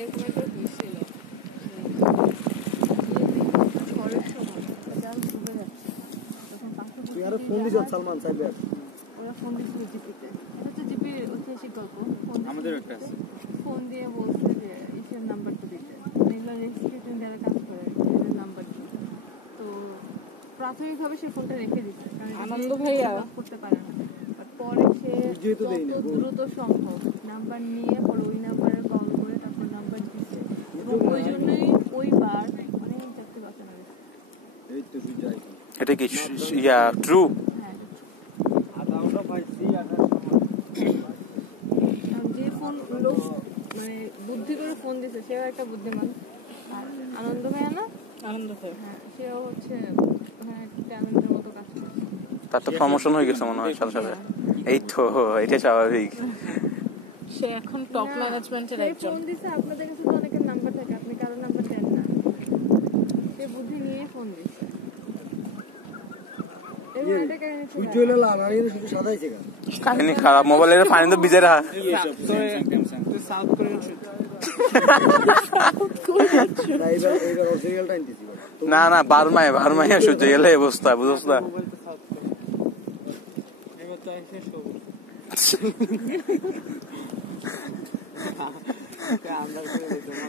এরকম একটা হয়েছিল সালমান সাহেবের ওরা ফোন দিয়েছিল জিপিতে। এটা হচ্ছে জিপির ঐতিহাসিক গল্প। আমাদের একটা আছে। ফোন দিয়ে বলছে যে ইসের নাম্বারটা দিতে, এগুলো রেজিস্ট্রেশন যারা কাজ করে এদের নাম্বার দিতে। তো প্রাথমিকভাবে সে ফোনটা রেখে দিচ্ছে, কারণ আনন্দ ভাইয়া করতে পারে না। পরে সে যত দ্রুত সম্ভব নাম্বার নিয়ে পরে ওই নাম্বারে কল করে তারপর নাম্বার দিচ্ছে, এবং ওই জন্যই ওই বার অনেক চারটে বাঁচানো গেছে। এটা কি ইয়া ট্রু? যে ফোন লোক মানে বুদ্ধি করে ফোন দিছে সেও একটা বুদ্ধিমান। আর আনন্দ ভাইয়া না, আনন্দ ভাই, হ্যাঁ, সেও হচ্ছে ট্যালেন্টের মতো কাজ করছে। তার তো প্রমোশন হয়ে গেছে মনে হয় সাথে সাথে। এই তো এটা স্বাভাবিক। সে এখন টপ ম্যানেজমেন্টের একজন। ফোন দিছে, আপনাদের কাছে তো অনেকের নাম্বার থাকে, আপনি কারো নাম্বার দেন না, সে বুদ্ধি নিয়ে ফোন দিছে। কাহিনী খারাপ, মোবাইলের পানি তো ভিজে রাখা। না না, বারমায় সহ্য গেলে অবস্থা বুঝছ না।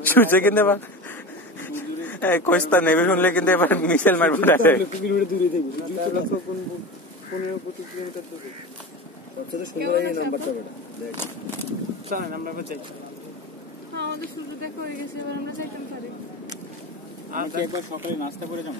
সূর্য কিন্তু এবার কইস্তা নেবে শুনলে কিন্তু এবার মিসাইল মারবো। আমাদের সূর্য দেখা হয়ে গেছে, এবার আমরা যাইতাম পারি। একবার সকালে নাস্তা করে যাবো।